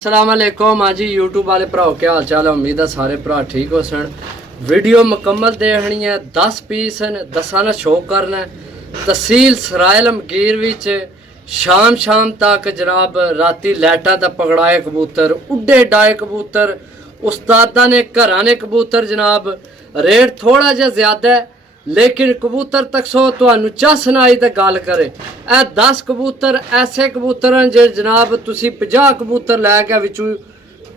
अस्सलामुअलैकुम। हाँ जी यूट्यूब वाले भराओ क्या हाल चाल है। उम्मीद है सारे भरा ठीक हो सन। वीडियो मुकम्मल देखनी है। 10 पीस न 10 ने शो करना है। तहसील सराय लमगीर विच शाम तक जनाब राती लाइटा दा पकड़ाए कबूतर, उड्डे डाए कबूतर, उस्तादा ने घरां ने कबूतर जनाब। रेट थोड़ा जिहा ज़्यादा है लेकिन कबूतर तक सो तुहानू चस ना आई तो गल करे। ए 10 कबूतर ऐसे कबूतर हैं जे जनाब तुसी 50 कबूतर लैके विचू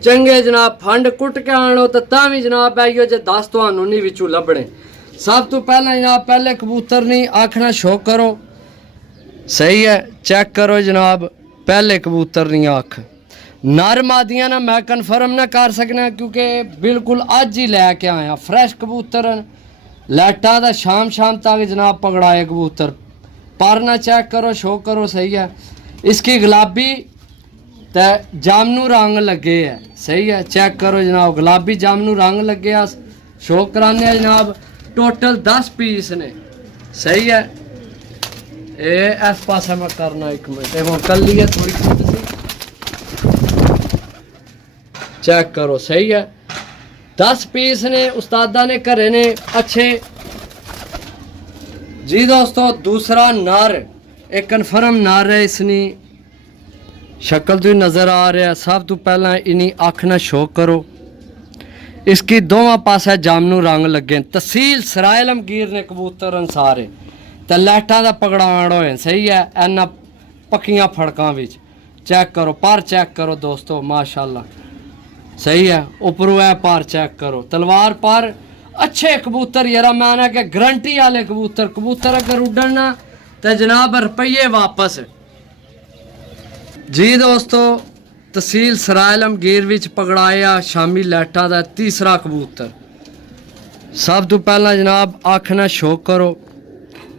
चंगे जनाब फंड कुट के आनो तो भी जनाब आइयो जे 10 तुहानू नहीं विचू लभने। सब तो पहले जनाब पहले कबूतर नहीं आखना शो करो, सही है, चेक करो जनाब। पहले कबूतर नहीं आख नर मादियां ना मैं कन्फर्म ना कर सकना क्योंकि बिल्कुल अज ही लैके आया फ्रैश कबूतर लाइटा दा शाम तक जनाब पकड़ाए कबूतर। पारना चेक करो, शो करो, सही है। इसकी गुलाबी ते जामनू रंग लगे है, सही है, चेक करो जनाब। गुलाबी जामनू रंग लगे शो कराने जनाब। टोटल 10 पीस ने, सही है। ये इस पास मैं करना एक मिनट वो कल है थोड़ी चेक करो, सही है। 10 पीस ने उस्तादा ने घरे ने अच्छे जी दोस्तों। दूसरा नर एक कन्फर्म नर है, इसनी शक्ल तो नज़र आ रहा है। सब तो पहला इन्हीं अख ना शो करो। इसकी दोवां पासे जामनू रंग लगे। तहसील सराय लमगीर ने कबूतर सारे तो लाइटा का पकड़ाण होए, सही है। इन्ना पक्कियां फड़कां विच चेक करो, पर चेक करो दोस्तों, माशाल्लाह, सही है। उपरों है पर चेक करो, तलवार पर अच्छे कबूतर यार। मैंने कि गारंटी वाले कबूतर। कबूतर अगर उड़न ना तो जनाब रुपये वापस जी दोस्तों। तहसील सराय लमगीर विच पकड़ाया शामी लाइटा का तीसरा कबूतर। सब तो पहला जनाब आखना शो करो।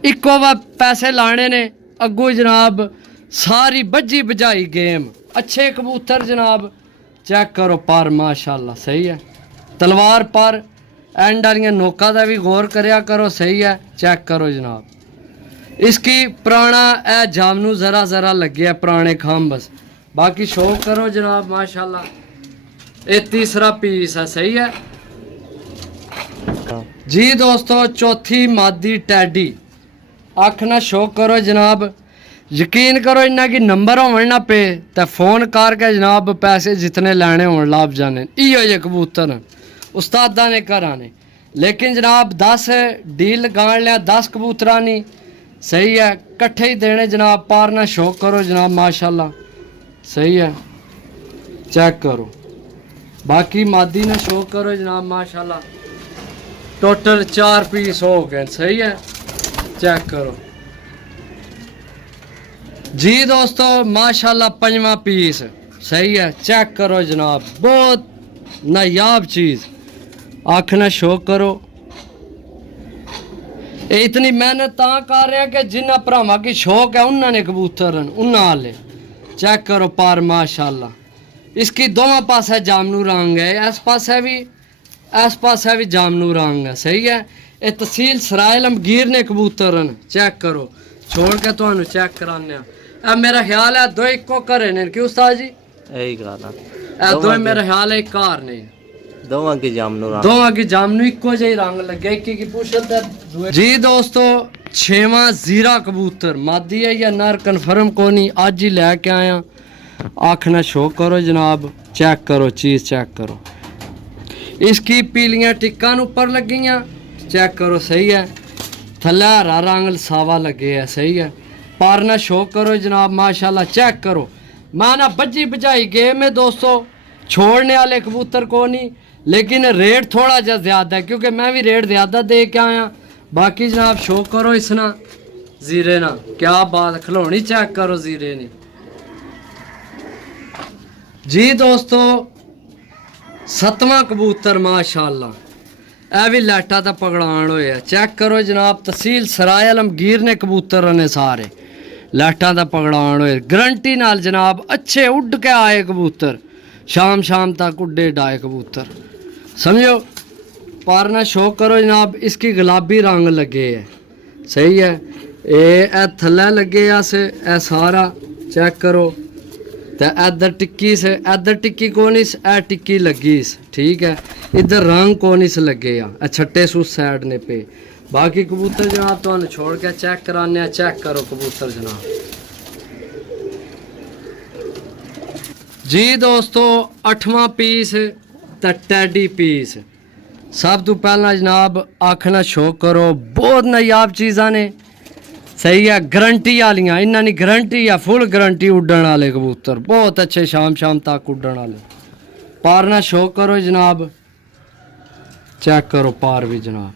इको वा पैसे लाने ने अगू जनाब सारी बज्जी बजाई गेम। अच्छे कबूतर जनाब, चेक करो पर माशाल्लाह, सही है। तलवार पर एंड वाली नोका का भी गौर करया करो, सही है, चेक करो जनाब। इसकी पुराना ए जामनू जरा लगे पुराने खाम बस। बाकी शो करो जनाब, माशाल्लाह। ये तीसरा पीस है, सही है जी दोस्तों। चौथी मादी टैडी आखना शो करो जनाब। यकीन करो इन्ना कि नंबर हो ना पे तो फोन करके जनाब पैसे जितने लेने हो लाभ जाने। इो जे कबूतर उस्तादा ने घर आने लेकिन जनाब 10 डील गाड़ लिया 10 कबूतरा नहीं, सही है, कट्ठे ही देने जनाब। पारना शो करो जनाब, माशाल्लाह, सही है, चेक करो। बाकी मादी ने शो करो जनाब, माशाल्लाह। टोटल 4 पीस हो गए, सही है, चेक करो जी दोस्तों, माशाल्लाह। 5वां पीस, सही है, चेक करो जनाब। बहुत नायाब चीज़ आखना शो करो। ये इतनी मेहनत ता कर रहे हैं कि जिन्ना भरावां की शौक है उन्होंने कबूतर उन्होंने चेक करो पर माशाल्लाह। इसकी दोवां पासे जामनू रंग है, इस पासे भी जामनू रंग है, सही है। ये तहसील सराय लमगीर ने कबूतर चेक करो। छोड़ के तुहानू चेक कराने। मेरा ख्याल है दो इको घरे ने, क्यों उस्ताद जी? यही गल दो मेरा ख्याल है घर ने। दोवां की जामनू इको जे रंग लगे। की पूछ जी दोस्तों। 6वां जीरा कबूतर मादी है या नर कन्फर्म को नहीं, अज ही लैके आया। आखना शो करो जनाब, चेक करो, चीज़ चेक करो। इसकी पीलियां टिक्कां ऊपर लगियां, चेक करो, सही है। थल्ले हरा रंग सावा लगे है, सही है। पारना शो करो जनाब, माशाल्लाह, चेक करो। माना बज्जी बजाई गेम है दोस्तों। छोड़ने वाले कबूतर को नहीं लेकिन रेट थोड़ा जा ज़्यादा है क्योंकि मैं भी रेट ज़्यादा दे के आया। बाकी जनाब शो करो इसना जीरे ना, क्या बात, खिलौनी चेक करो जीरे ने जी दोस्तों। 7वां कबूतर माशाल्लाह, ए भी लाइटा का पकड़ान होया, चेक करो जनाब। तहसील सराय लमगीर ने कबूतर ने सारे लाइटा का पकड़ान होए गारंटी नाल जनाब। अच्छे उड़ के आए कबूतर, शाम तक उड्डे डाए कबूतर, समझो। पारना शो करो जनाब। इसकी गुलाबी रंग लगे है, सही है। ये थल्ले लगे ऐसे ए सारा चेक करो। ਤੇ ਇੱਧਰ ਟਿੱਕੀ ਸੇ ਇੱਧਰ ਟਿੱਕੀ ਕੋਨੀ ਇਹ ਟਿੱਕੀ ਲੱਗੀ ਠੀਕ ਹੈ इधर रंग कौन इस लगे आ छट्टे सू साइड ने पे बाकी कबूतर जनाब तो छोड़ के चेक कराने चेक करो कबूतर जनाब जी दोस्तों 8वां पीस ते टैडी पीस सब तो पहला जनाब आखना शौक करो बहुत नायाब चीज़ा ने सही है गारंटी वालियां इन्हां दी गारंटी है फुल गारंटी उड्डण वाले कबूतर बहुत अच्छे शाम तक उड्डण वाले पारना शौक करो जनाब चेक करो पार भी जनाब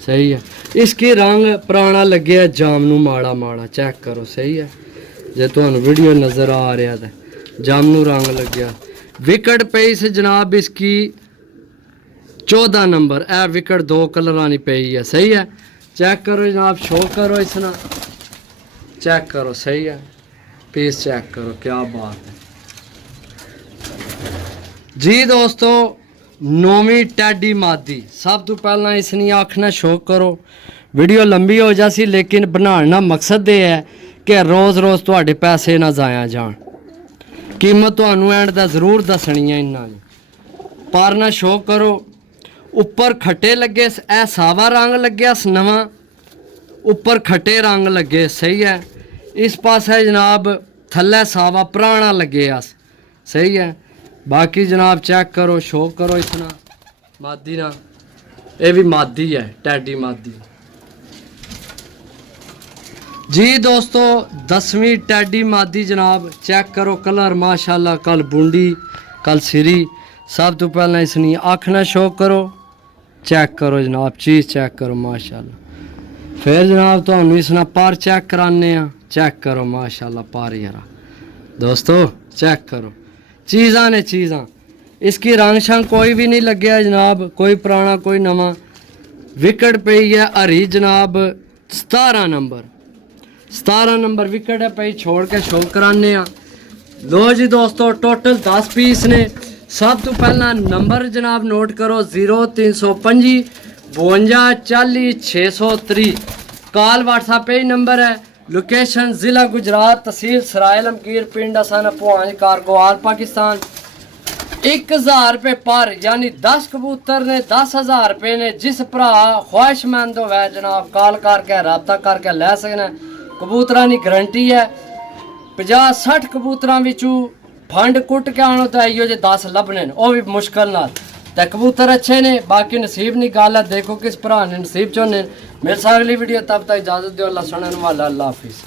सही है इसके रंग पुराना लगे है जामनू माड़ा माड़ा चेक करो सही है जे तुहानू वीडियो नज़र आ रहा है जामनू रंग लग्या विकेट पे इस जनाब इसकी 14 नंबर ए विकेट 2 कलर आनी पई है सही है चेक करो जनाब शो करो इसना चेक करो सही है पीस चेक करो क्या बात है जी दोस्तों 9वीं टैडी मादी सब तो पहला इसनी आखना शौक करो वीडियो लंबी हो जासी लेकिन बनाना मकसद ये है कि रोज़ रोज़ तुहाडे पैसे ना जाया जान कीमत तुहानू एंड दा जरूर दसनी है इन्हां दी पारना शौक करो ऊपर खट्टे लगे ए सावा रंग लगे नवा ऊपर खट्टे रंग लगे सही है इस पास है जनाब थल्ले सावा पुराना लगे सही है बाकी जनाब चेक करो शो करो इसना मादी ना ये भी मादी है टैडी मादी जी दोस्तों 10वीं टैडी मादी जनाब चेक करो कलर माशाल्लाह कल बूंदी कल सिरी सब तो पहले इसनी आखना शो करो चेक करो जनाब चीज़ चेक करो माशाल्लाह फिर जनाब तो इसना पार चेक कराने चेक करो माशाल्लाह पार यारा दोस्तों चेक करो चीज़ा ने चीज़ा इसकी रंग शंग कोई भी नहीं लगे जनाब कोई पुराना कोई नवा विकेट पे है हरी जनाब 17 नंबर विकेट है पे छोड़ के शो कराने लो जी दोस्तों टोटल 10 पीस ने सब तो पहला नंबर जनाब नोट करो 0325 52 40 630 कॉल व्हाट्सएप पे नंबर है लोकेशन ज़िला गुजरात तहसील सरायल अमकीर पिंड असाना पुआंज कारगोवाल पाकिस्तान 1000 रुपये पर यानी 10 कबूतर ने 10,000 रुपये ने जिस भरा ख्वाहिशमंद हो जनाब कॉल करके रबता करके लै सकना कबूतरां की गारंटी है 50-60 कबूतरां विचों फंड कुट के आनो तो इो जे 10 लभने वो भी मुश्किल नाल ते कबूतर अच्छे ने बाकी नसीब नहीं गल है देखो किस भरा ने नसीब चोने मिल अगली वीडियो तब तक इजाजत दो अल्लाह सुनने वाला अल्लाह हाफिज़।